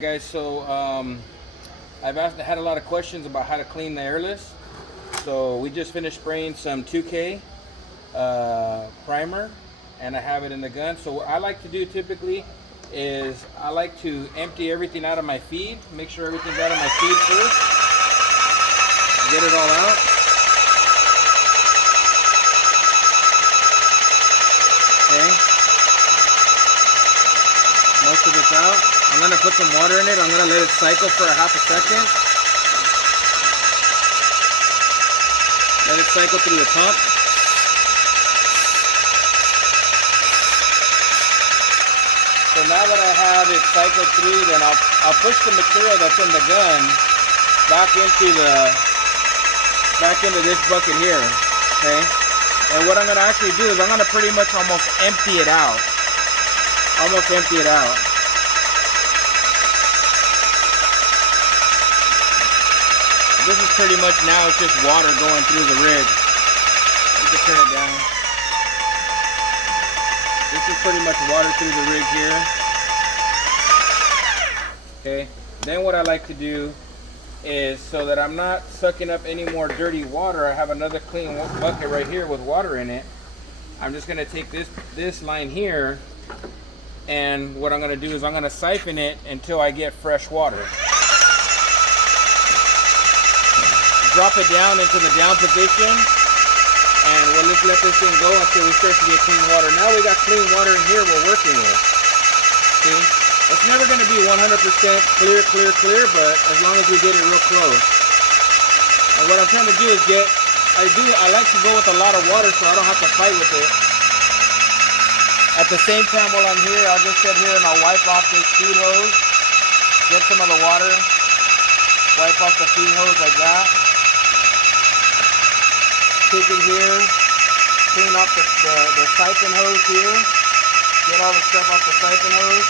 Guys, so I've had a lot of questions about how to clean the airless. So we just finished spraying some 2K primer, and I have it in the gun. So what I like to do typically is I like to empty everything out of my feed, make sure everything's out of my feed first, get it all out. Okay, most of it's out. I'm going to put some water in it. I'm going to let it cycle for a half a second. Let it cycle through the pump. So now that I have it cycled through, then I'll push the material that's in the gun back into this bucket here. Okay? And what I'm going to actually do is I'm going to pretty much almost empty it out. This is pretty much now, it's just water going through the rig. You can turn it down. This is pretty much water through the rig here. Okay, then what I like to do is, so that I'm not sucking up any more dirty water, I have another clean bucket right here with water in it. I'm just gonna take this line here, and what I'm gonna do is I'm gonna siphon it until I get fresh water. Drop it down into the down position, and we'll just let this thing go until we start to get clean water. Now we got clean water in here we're working with. See? It's never going to be 100% clear, but as long as we get it real close. And what I'm trying to do is I like to go with a lot of water so I don't have to fight with it. At the same time while I'm here, I'll just sit here and I'll wipe off this feed hose, get some of the water, wipe off the feed hose like that. Take it here, clean off the siphon hose here, get all the stuff off the siphon hose.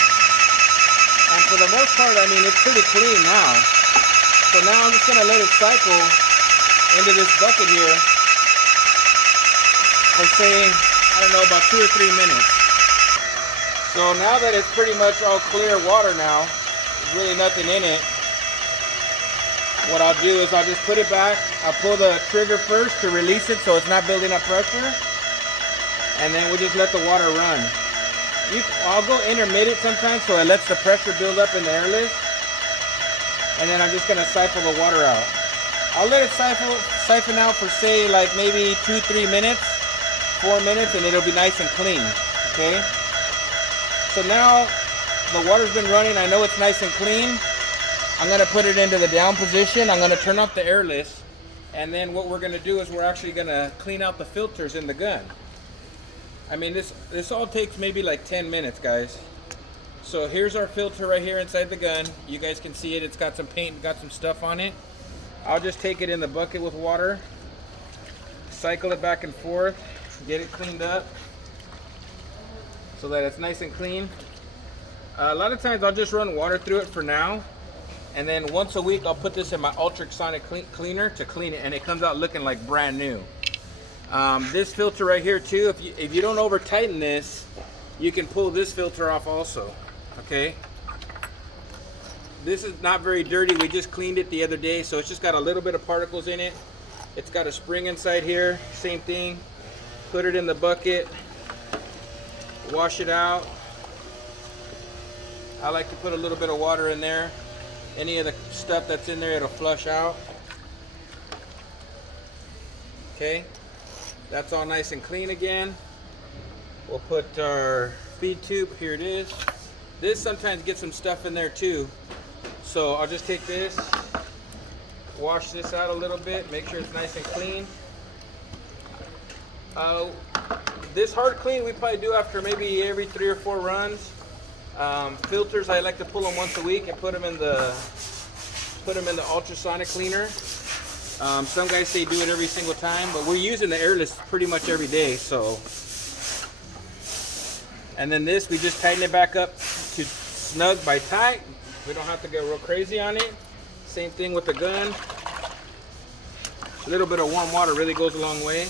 And for the most part, I mean, it's pretty clean now. So now I'm just gonna let it cycle into this bucket here for, say, I don't know, about 2 or 3 minutes. So now that it's pretty much all clear water now, there's really nothing in it. What I'll do is I'll just put it back. I'll pull the trigger first to release it so it's not building up pressure. And then we just let the water run. I'll go intermittent sometimes so it lets the pressure build up in the airless. And then I'm just gonna siphon the water out. I'll let it siphon out for, say, like maybe 2-3 minutes, 4 minutes, and it'll be nice and clean, okay? So now the water's been running. I know it's nice and clean. I'm going to put it into the down position. I'm going to turn off the airless, and then what we're going to do is we're actually going to clean out the filters in the gun. I mean, this all takes maybe like 10 minutes, guys. So here's our filter right here inside the gun. You guys can see it. It's got some paint, got some stuff on it. I'll just take it in the bucket with water, cycle it back and forth, get it cleaned up so that it's nice and clean. A lot of times I'll just run water through it for now. And then once a week, I'll put this in my ultrasonic cleaner to clean it, and it comes out looking like brand new. This filter right here too, if you don't over tighten this, you can pull this filter off also, okay? This is not very dirty. We just cleaned it the other day, so it's just got a little bit of particles in it. It's got a spring inside here, same thing. Put it in the bucket, wash it out. I like to put a little bit of water in there. Any of the stuff that's in there, it'll flush out. Okay, that's all nice and clean again. We'll put our feed tube, here it is. This sometimes gets some stuff in there too. So I'll just take this, wash this out a little bit, make sure it's nice and clean. This hard clean we probably do after maybe every 3 or 4 runs. Filters, I like to pull them once a week and put them in the ultrasonic cleaner. Some guys say do it every single time, but we're using the airless pretty much every day. So, and then this, we just tighten it back up to snug by tight. We don't have to go real crazy on it. Same thing with the gun. A little bit of warm water really goes a long way.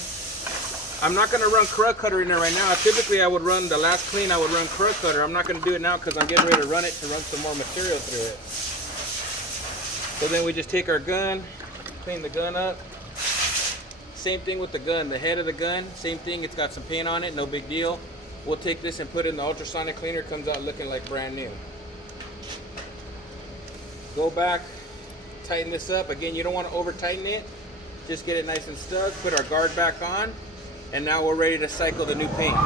I'm not going to run corrode cutter in there right now. Typically, I would run the last clean. I would run corrode cutter. I'm not going to do it now because I'm getting ready to run it to run some more material through it. So then we just take our gun, clean the gun up. Same thing with the gun. The head of the gun, same thing. It's got some paint on it. No big deal. We'll take this and put it in the ultrasonic cleaner. Comes out looking like brand new. Go back, tighten this up. Again, you don't want to over tighten it. Just get it nice and stuck. Put our guard back on. And now we're ready to cycle the new paint.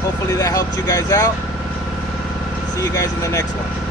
Hopefully that helped you guys out. See you guys in the next one.